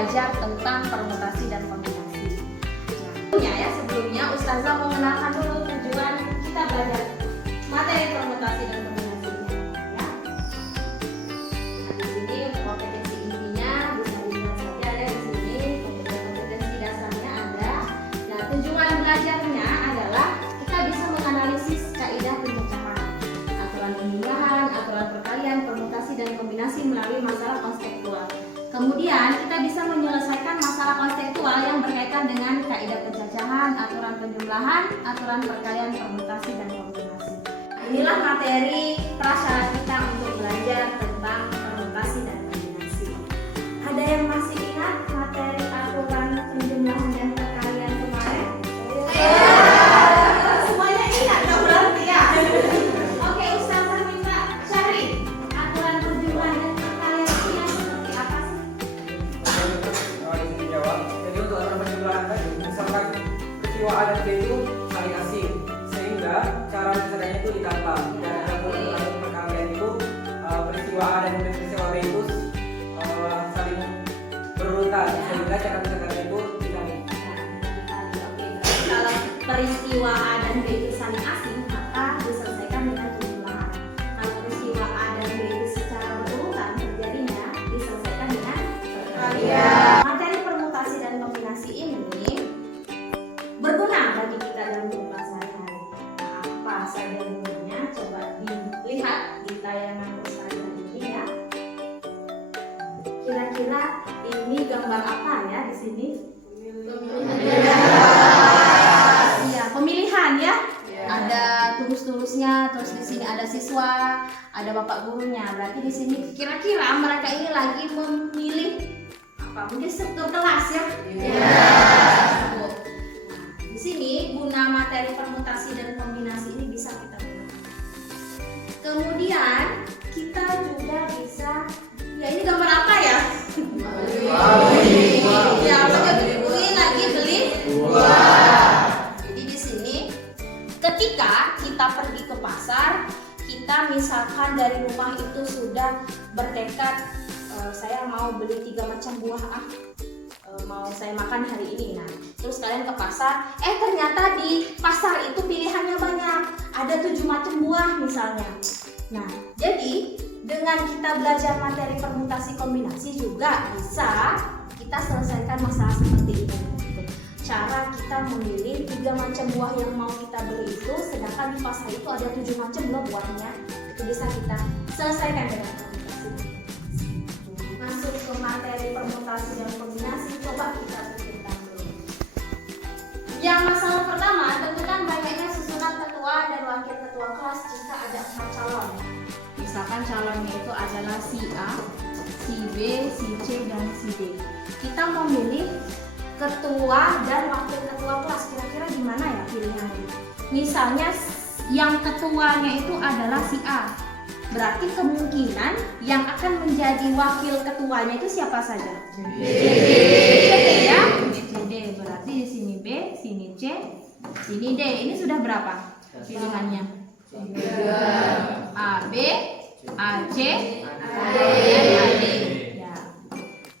belajar tentang permutasi dan kombinasi. Sebelumnya Ustazah mengenalkan dulu tujuan kita belajar materi permutasi dan kombinasinya. Ya. Nah, di sini kompetensi intinya bisa dilihat saja ya di sini. Kompetensi dasarnya ada. Nah, tujuan belajarnya adalah kita bisa menganalisis kaidah pencacahan, aturan penjumlahan, aturan perkalian, permutasi dan kombinasi melalui masalah konseptual. Kemudian kita bisa menyelesaikan masalah konseptual yang berkaitan dengan kaidah pencacahan, aturan penjumlahan, aturan perkalian, permutasi dan kombinasi. Nah, inilah materi prasyarat kita untuk belajar tentang permutasi dan kombinasi. Ada yang masih ingat materi aturan penjumlahan dan perkalian kemarin? Semuanya ingat dong berarti ya. Oke, Ustazah minta cari aturan penjumlahan dan perkalian itu yang seperti apa sih? Jadi untuk aturan penjumlahan tadi, misalkan peristiwa A dan B itu saling asing, sehingga cara mencarinya itu ditata. Dan untuk aturan perkalian itu peristiwa A dan peristiwa B itu saling berurutan, sehingga cara mencarinya itu dikali. Kalau peristiwa A dan B itu saling asing, maka diselesaikan dengan penjumlahan. Kalau peristiwa A dan B itu secara berurutan terjadinya, diselesaikan dengan perkalian. Materi permutasi dan kombinasi ini berguna bagi kita dalam kehidupan sehari-hari. Nah, apa saja gunanya? Coba dilihat di tayangan Ustazah ini ya. Kira-kira ini gambar apa ya di sini? Iya, pemilihan ya. Ada tulis-tulisnya, terus di sini ada siswa, ada bapak gurunya. Berarti di sini kira-kira mereka ini lagi memilih apa? Mungkin struktur kelas ya. Nah, di sini guna materi permutasi dan kombinasi ini bisa kita gunakan. Kemudian kita juga bisa, ya ini gambar apa ya? Ya, pakai beli lagi beli. Jadi di sini ketika kita pergi ke pasar, kita misalkan dari rumah itu sudah bertekad saya mau beli 3 macam buah mau saya makan hari ini. Nah, terus kalian ke pasar, ternyata di pasar itu pilihannya banyak, ada 7 macam buah misalnya. Nah, jadi dengan kita belajar materi permutasi kombinasi juga bisa kita selesaikan masalah seperti ini. Cara kita memilih 3 macam buah yang mau kita beli itu, sedangkan di pasar itu ada 7 macam loh buahnya. Itu bisa kita selesaikan dengan permutasi. Masuk ke materi permutasi dan kombinasi, coba kita pikirkan dulu. Yang masalah pertama, tentukan banyaknya susunan ketua dan wakil ketua kelas jika ada 4 calon. Misalkan calonnya itu adalah si A, si B, si C, dan si D. Kita memilih ketua dan wakil ketua kelas, kira-kira gimana ya pilihannya? Misalnya yang ketuanya itu adalah si A, berarti kemungkinan yang akan menjadi wakil ketuanya itu siapa saja? D ya, D. Berarti di sini B, sini C, sini D. Ini sudah berapa pilihannya? A, B, A, C, dan A, D. Ya.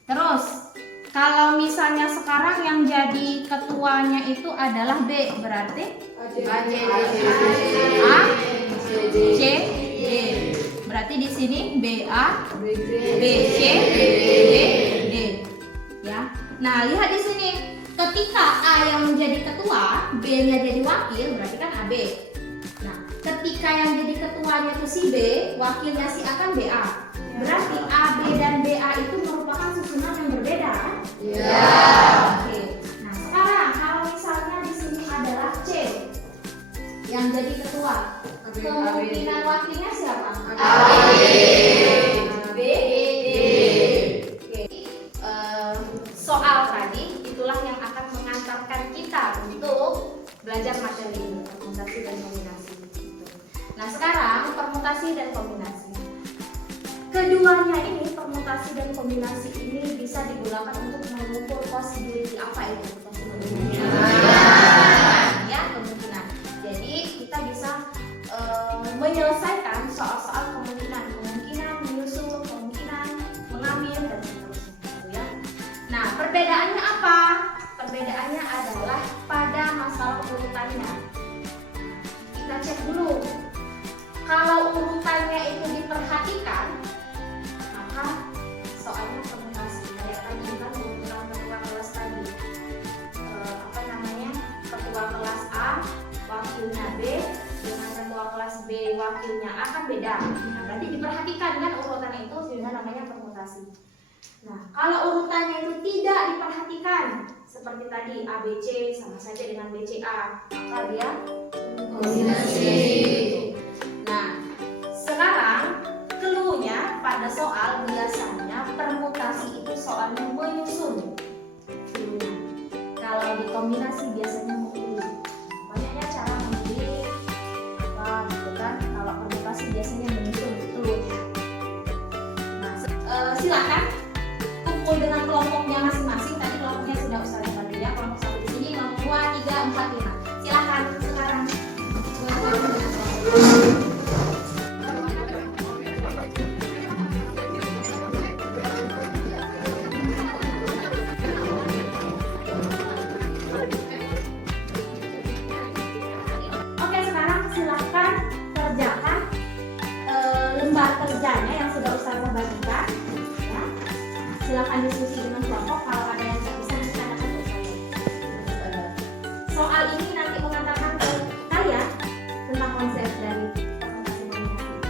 Terus kalau misalnya sekarang yang jadi ketuanya itu adalah B, berarti A, C, D. Berarti di sini B, A, B, C, D, D. Ya. Nah, lihat di sini. Ketika A yang menjadi ketua, B-nya jadi wakil, berarti kan AB. Nah, ketika yang jadi ketuanya itu si B, wakilnya si A kan BA. Berarti AB dan BA itu merupakan susunan yang berbeda kan? Iya. Oke. Nah, sekarang kalau misalnya di sini adalah C yang jadi ketua, kemungkinan wakilnya siapa? AB. B, D. Oke. Soal tadi itulah yang akan mengantarkan kita untuk belajar materi ini, permutasi dan kombinasi. Nah, sekarang permutasi dan kombinasi. Keduanya ini, permutasi dan kombinasi ini bisa digunakan untuk mengukur possibility. Apa itu possibility? Ya, kemungkinan. Jadi kita bisa menyelesaikan soal-soal kemungkinan menyusul, kemungkinan mengambil dan seterusnya, gitu ya. Nah, diperhatikan, maka soalnya permutasi. Kayak tadi kan mengumpulkan ketua kelas tadi, ketua kelas A wakilnya B dengan ketua kelas B wakilnya A kan beda. Nah, berarti diperhatikan kan urutannya itu sehingga namanya permutasi. Nah, kalau urutannya itu tidak diperhatikan, seperti tadi ABC sama saja dengan BCA, maka dia kombinasi. Nah, sekarang clue-nya pada soal biasanya permutasi itu soalnya menyusun. Clue-nya. Kalau di kombinasi biasanya memilih. Banyaknya cara memilih apa gitu kan. Kalau permutasi biasanya menyusun clue-nya. Nah, silakan kumpul dengan kelompoknya masing-masing. Tadi kelompoknya sudah Ustaz bagi ya. Kelompok 1 di sini, kelompok 2, 3, 4, 5. Silakan sekarang. Oke, sekarang silakan kerjakan lembar kerjanya yang sudah Ustaz bagikan. Ya. Silakan diskusi dengan kelompok. Kalau ada yang tidak bisa, nanti tanyakan ke saya. Soal ini nanti mengatakan ke kalian tentang konsep dari permutasi kombinasi.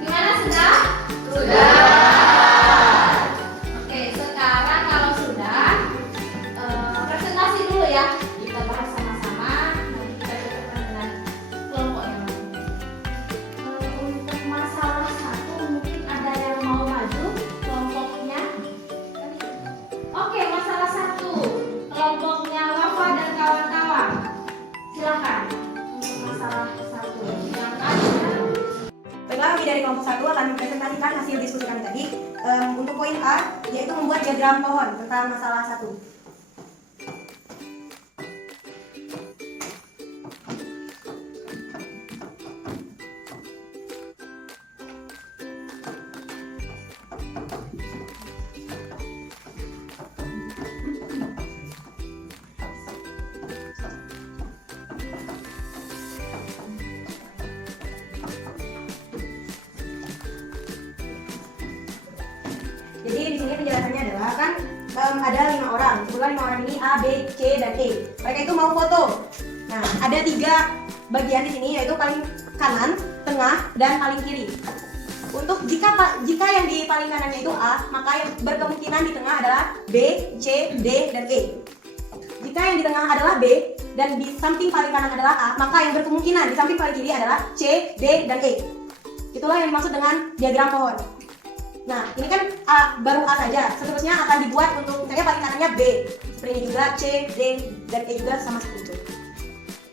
Gimana, sudah? Oke, sekarang kalau sudah, presentasi dulu ya. Kita bahas sama-sama. Nanti kita cocokkan dengan kelompok yang lain. Untuk masalah 1 mungkin ada yang mau maju kelompoknya. Oke, masalah 1 kelompoknya Wafa dan kawan-kawan. Silakan untuk masalah 1 yang ada. Baiklah, kami dari kelompok 1 akan mempresentasikan hasil diskusi kami tadi. Untuk poin A, yaitu membuat diagram pohon tentang masalah 1. Jadi di sini penjelasannya adalah kan ada 5 orang. Kebetulan 5 orang ini A, B, C, dan E. Mereka itu mau foto. Nah, ada 3 bagian di sini, yaitu paling kanan, tengah, dan paling kiri. Untuk jika yang di paling kanannya itu A, maka yang berkemungkinan di tengah adalah B, C, D, dan E. Jika yang di tengah adalah B dan di samping paling kanan adalah A, maka yang berkemungkinan di samping paling kiri adalah C, D, dan E. Itulah yang dimaksud dengan diagram pohon. Nah, ini kan baru A saja. Seterusnya akan dibuat untuk misalnya paling kanannya B. Seperti ini juga C, D, dan E juga sama seperti itu.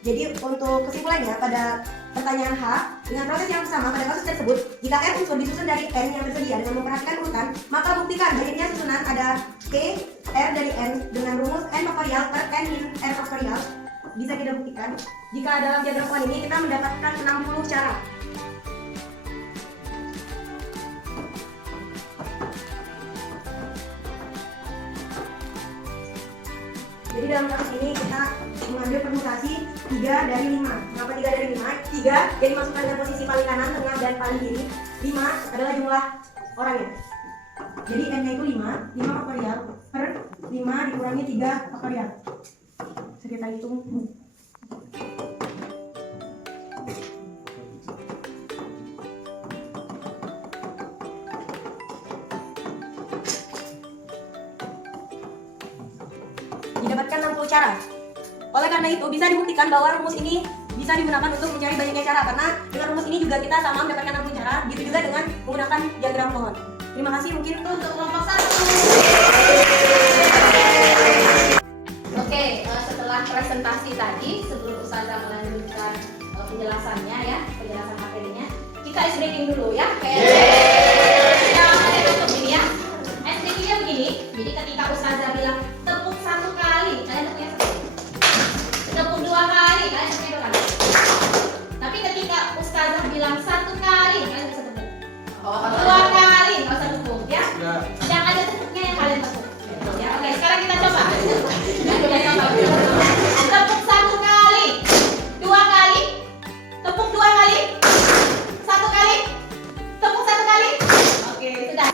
Jadi untuk kesimpulannya pada pertanyaan H, dengan proses yang sama pada kasus tersebut, jika R unsur disusun dari N yang tersedia dengan memperhatikan urutan, maka buktikan banyaknya susunan ada K, R dari N dengan rumus N faktorial per N min R faktorial. Bisa kita buktikan jika dalam diagram pohon ini kita mendapatkan 60 cara. Jadi dalam kasus ini kita mengambil permutasi 3 dari 5. Kenapa 3 dari 5? 3 yang dimasukkan ke posisi paling kanan, tengah, dan paling kiri. 5 adalah jumlah orangnya. Jadi N-nya itu 5 faktorial per 5 dikurangi 3 faktorial. Bisa kita hitung. Didapatkan 60 cara. Oleh karena itu bisa dibuktikan bahwa rumus ini bisa digunakan untuk mencari banyaknya cara, karena dengan rumus ini juga kita sama mendapatkan 60 cara, gitu juga dengan menggunakan diagram pohon. Terima kasih, mungkin itu Untuk kelompok 1. Oke, setelah presentasi tadi, sebelum Ustazah melanjutkan penjelasannya ya, penjelasan materinya, kita ice breaking dulu ya. Kita ada tutup ini ya. Ice breakingnya begini. Jadi ketika Ustazah bilang tepuk 1 kali, kalian tepuknya 1. Tepuk 2 kali, kalian tepuknya 2 kali. Tapi ketika Ustazah bilang 1 kali, kalian bisa tepuk. 2 kali, nggak usah tepuk ya. Yang ada tepuknya yang kalian tepuk. Ya, oke, sekarang kita coba. Tepuk 1 kali, 2 kali, tepuk 2 kali, 1 kali, tepuk 1 kali. Oke, sudah.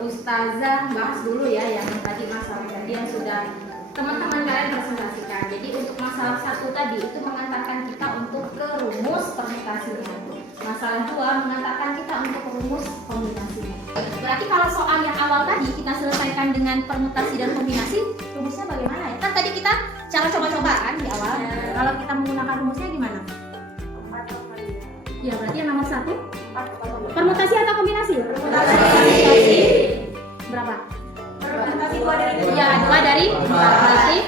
Ustazah bahas dulu ya yang tadi masalah tadi yang sudah teman-teman kalian presentasikan. Jadi untuk masalah 1 tadi itu mengantarkan kita untuk ke rumus permutasinya. Masalah 2 mengantarkan kita untuk ke rumus kombinasinya. Berarti kalau soal yang awal tadi kita selesaikan dengan permutasi dan kombinasi, rumusnya bagaimana ya? Kan tadi kita cara coba-cobaan di awal. Kalau kita menggunakan rumusnya gimana? Ya, berarti yang nomor 1 permutasi atau kombinasi? Permutasi. Berapa? permutasi 2 dari 2. Ya, 2 dari 4. Berarti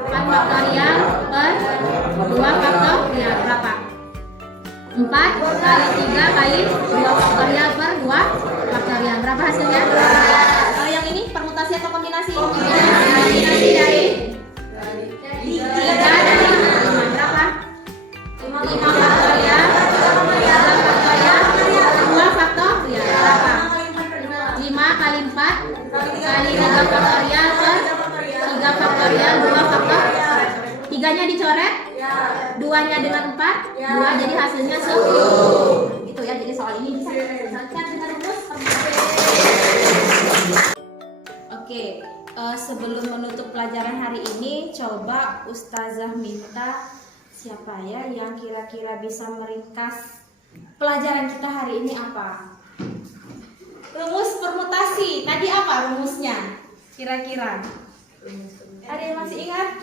4 faktorial per 2 faktorial berapa? 4 kali 3 kali 2 faktorial per 2 faktorial. Berapa hasilnya? Kalau yang ini permutasi atau kombinasi? Kombinasi dari 3 dari 5. Berapa? 5 faktorial 3 faktorial 2 faktorial. Berapa? 5 kali 4 kali 3 faktorial per 3 faktorial 2 faktorial. 3-nya dicoret, 2-nya dengan 4, 2 jadi hasilnya 10. Gitu ya, jadi soal ini bisa diselesaikan dengan rumus permutasi. Oke, sebelum menutup pelajaran hari ini, coba Ustazah minta siapa ya yang kira-kira bisa meringkas pelajaran kita hari ini apa? Rumus permutasi, tadi apa rumusnya? Kira-kira? Ada yang masih ingat?